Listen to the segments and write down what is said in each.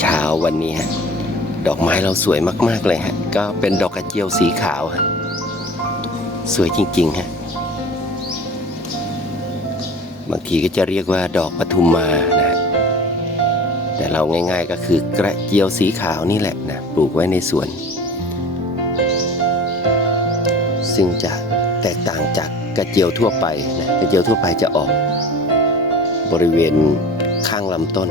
เช้าวันนี้ฮะดอกไม้เราสวยมาก ๆ เลยฮะ ก็เป็นดอกกระเจียวสีขาวฮะ สวยจริง ๆ ฮะ บางทีก็จะเรียกว่าดอกปทุมมานะฮะแต่เราง่าย ๆ ก็คือกระเจียวสีขาวนี่แหละนะ ปลูกไว้ในสวน ซึ่งจะแตกต่างจากกระเจียวทั่วไปนะ กระเจียวทั่วไปจะออก บริเวณข้างลำต้น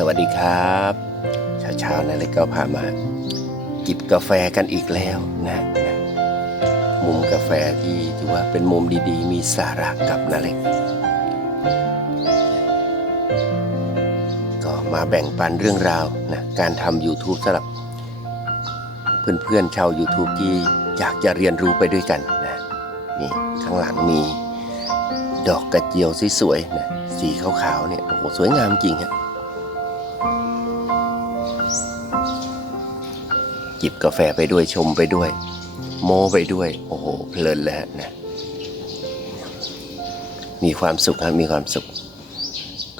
สวัสดีครับเช้าๆนะเล็กก็พามา จิบกาแฟกันอีกแล้วนะนะมุมกาแฟที่ถือว่าเป็นมุมดีๆ มีสาระกับนาเล็ก ก็มาแบ่งปันเรื่องราวนะการทำ YouTube สำหรับ เพื่อนๆชาว YouTube ที่อยากจะเรียนรู้ไปด้วยกันนะนี่ข้างหลังมีดอกกระเจียวสวยๆนะสีขาวๆเนี่ยโอ้โหสวยงามจริงฮะ จิบกาแฟไปด้วยชมไปด้วย โมไปด้วย โอ้โห เพลินเลยฮะนะ มีความสุขครับมีความสุข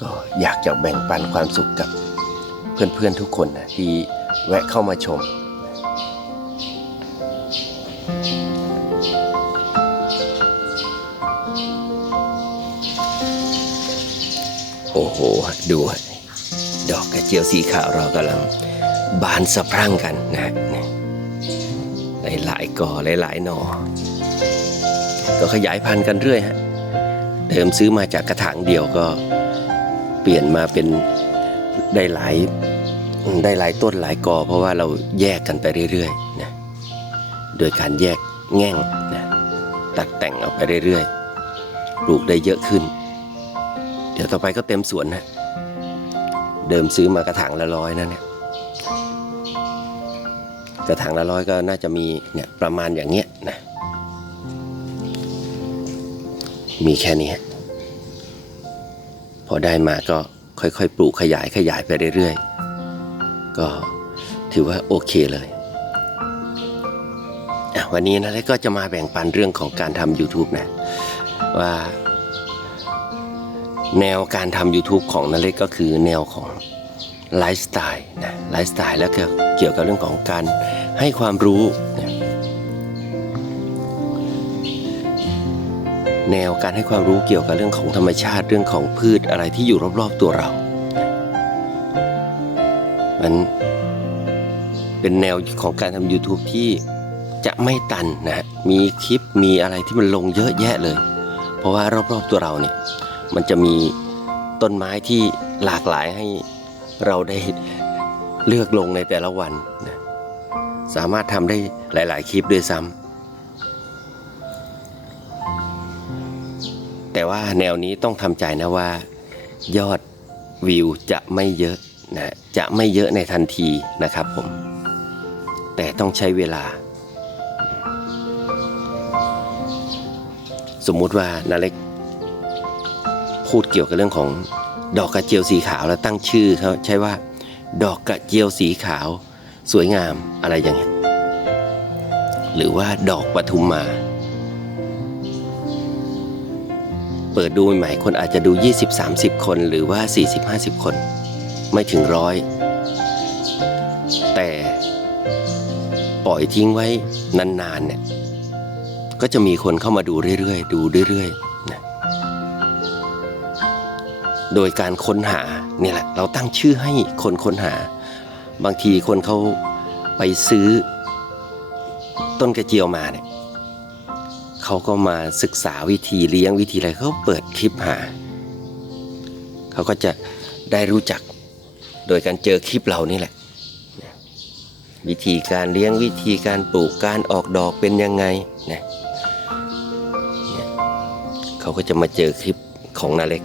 ก็อยากจะแบ่งปันความสุขกับเพื่อนๆทุกคนนะที่แวะเข้ามาชม โอ้โห ดู ดอกกระเจียวสีขาวเรากำลัง บานสะพรั่งกันนะฮะนี่หลายๆก่อหลายๆหนอก็ขยายพันธุ์กันเรื่อยฮะเดิมซื้อมาจากกระถางเดียวก็เปลี่ยนมาเป็นได้หลายได้หลายต้นหลายกอ เพราะว่าเราแยกกันไปเรื่อยๆนะโดยการแยกแง่งนะตัดแต่งออกไปเรื่อยๆปลูกได้เยอะขึ้น เดี๋ยวต่อไปก็เต็มสวนนะเดิมซื้อมากระถางละร้อยนั่นเนี่ย กระถางละร้อยก็น่าจะมีเนี่ยประมาณอย่างเงี้ยนะ มีแค่นี้ พอได้มาก็ค่อยๆ ปลูกขยายขยายไปเรื่อยๆ ก็ถือว่าโอเคเลย วันนี้นะแล้วก็จะมาแบ่งปันเรื่องของการทำ YouTube นะ ว่า แนวการทำ YouTube ของนาเล็กก็คือแนวของ ไลฟ์สไตล์นะไลฟ์สไตล์แล้วก็เกี่ยวกับเรื่องของการให้ความรู้นะแนวการให้ความรู้เกี่ยวกับเรื่องของธรรมชาติเรื่องของพืชอะไรที่อยู่รอบๆตัวเรา มันเป็นแนวของการทำ YouTube ที่จะไม่ตันนะ มีคลิปมีอะไรที่มันลงเยอะแยะเลย เพราะว่ารอบๆตัวเราเนี่ย มันจะมีต้นไม้ที่หลากหลายให้ เราได้เลือกลงในแต่ละวันนะสามารถทำได้หลาย ๆ คลิปด้วยซ้ำแต่ว่าแนวนี้ต้องทำใจนะว่า ยอดวิวจะไม่เยอะนะจะไม่เยอะในทันทีนะครับผม แต่ต้องใช้เวลา สมมุติว่านาเล็กพูดเกี่ยวกับเรื่องของ ดอกกระเจียวสีขาวแล้วตั้งชื่อเขาใช้ว่า ดอกกระเจียวสีขาว สวยงามอะไรอย่างเงี้ยหรือว่าดอกปทุมมา เปิดดูใหม่คนอาจจะดู 20-30 คนหรือว่า 40-50 คน ไม่ถึงร้อย แต่ปล่อยทิ้งไว้นานๆเนี่ยก็จะมีคนเข้ามาดูเรื่อยๆ ดูเรื่อยๆ โดยการค้นหาเนี่ยแหละเราตั้งชื่อให้คนค้นหา บางทีคนเขาไปซื้อต้นกระเจียวมาเนี่ยเขาก็มาศึกษาวิธีเลี้ยงวิธีอะไรเขาเปิดคลิปหา เขาก็จะได้รู้จักโดยการเจอคลิปเรานี่แหละ วิธีการเลี้ยงวิธีการปลูกการออกดอกเป็นยังไงนะเนี่ยเขาก็จะมาเจอคลิปของนาเล็ก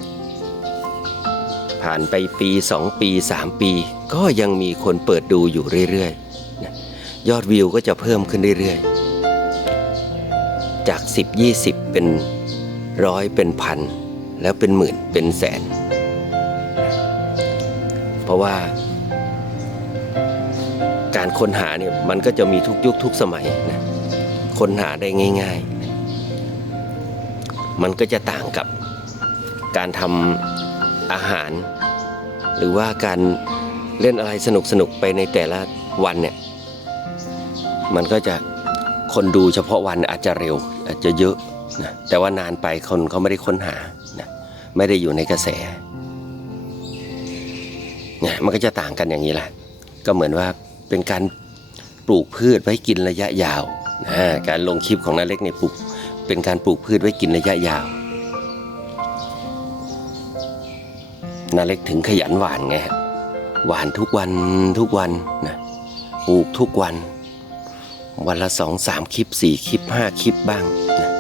ผ่านไปปี 2 ปี 3 ปี ก็ยังมีคนเปิดดูอยู่เรื่อยๆ ยอดวิวก็จะเพิ่มขึ้นเรื่อยๆ จาก 10 20 เป็นร้อยเป็นพัน แล้วเป็นหมื่นเป็นแสน เพราะว่าการค้นหาเนี่ยมันก็จะมีทุกยุคทุกสมัยนะค้นหาได้ง่าย ๆ มันก็จะต่างกับการทำ อาหาร หรือว่าการเล่นอะไรสนุกๆไปในแต่ละวันเนี่ยมันก็จะคนดูเฉพาะวันอาจจะเร็วอาจจะเยอะนะแต่ว่านานไปคนเขาไม่ได้ค้นหานะไม่ได้อยู่ในกระแสเนี่ยมันก็จะต่างกันอย่างนี้แหละก็เหมือนว่าเป็นการปลูกพืชไว้กินระยะยาวนะการลงคลิปของนาเล็กเนี่ยปลูกเป็นการปลูกพืชไว้กินระยะยาว นาเล็กถึงขยันหวานไงฮะหวานทุกวันทุกวันนะปลูกทุกวัน วันละสองสามคลิปสี่คลิปห้าคลิปบ้างนะ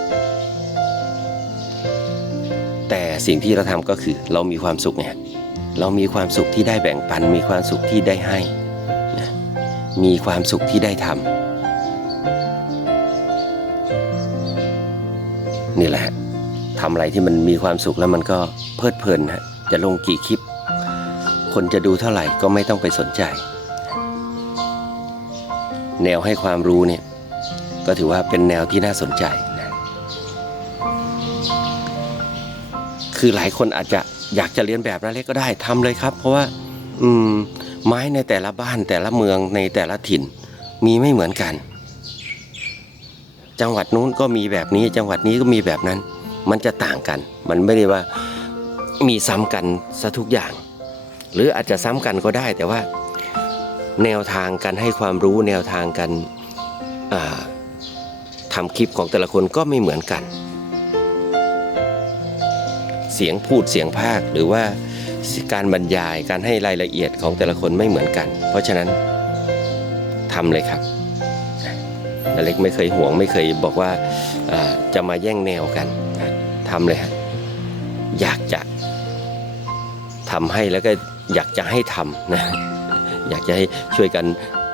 แต่สิ่งที่เราทำก็คือเรามีความสุขไงเรามีความสุขที่ได้แบ่งปัน มีความสุขที่ได้ให้นะมีความสุขที่ได้ทำนี่แหละฮะทำอะไรที่มันมีความสุขแล้วมันก็เพลิดเพลินฮะ จะลงกี่คลิป คนจะดูเท่าไหร่ก็ไม่ต้องไปสนใจ แนวให้ความรู้เนี่ย ก็ถือว่าเป็นแนวที่น่าสนใจนะคือหลายคนอาจจะอยากจะเรียนแบบนาเล็กก็ได้ทำเลยครับ เพราะว่า อืม ไม้ในแต่ละบ้านแต่ละเมืองในแต่ละถิ่น มีไม่เหมือนกัน จังหวัดนู้นก็มีแบบนี้ จังหวัดนี้ก็มีแบบนั้น มันจะต่างกัน มันไม่ได้ว่า มีซ้ำกันซะทุกอย่าง หรืออาจจะซ้ำกันก็ได้ แต่ว่าแนวทางการให้ความรู้แนวทางการทำคลิปของแต่ละคนก็ไม่เหมือนกัน เสียงพูดเสียงภาคหรือว่าการบรรยายการให้รายละเอียดของแต่ละคนไม่เหมือนกัน เพราะฉะนั้นทำเลยครับนาเล็กไม่เคยห่วงไม่เคยบอกว่าจะมาแย่งแนวกันทำเลยฮะอยากจะ ทำให้แล้วก็อยากจะให้ทำนะอยากจะให้ช่วยกัน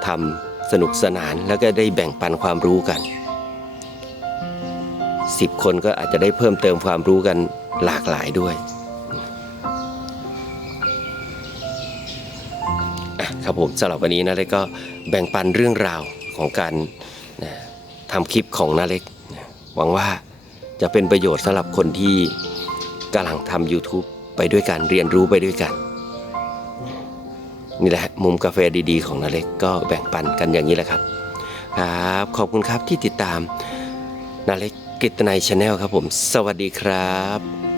ทำสนุกสนานแล้วก็ได้แบ่งปันความรู้กันสิบคนก็อาจจะได้เพิ่มเติมความรู้กันหลากหลายด้วยครับผมสำหรับวันนี้นะเล็กก็แบ่งปันเรื่องราวของการนะทำคลิปของนาเล็กนะหวังว่าจะเป็นประโยชน์สำหรับคนที่กำลังทำ YouTube ไปด้วยกันเรียนรู้ไปด้วยกันนี่แหละมุมกาแฟดีๆของนาเล็กก็แบ่งปันกันอย่างนี้แหละครับครับขอบคุณครับที่ติดตามนาเล็กกิตนายชาแนลครับผม สวัสดีครับ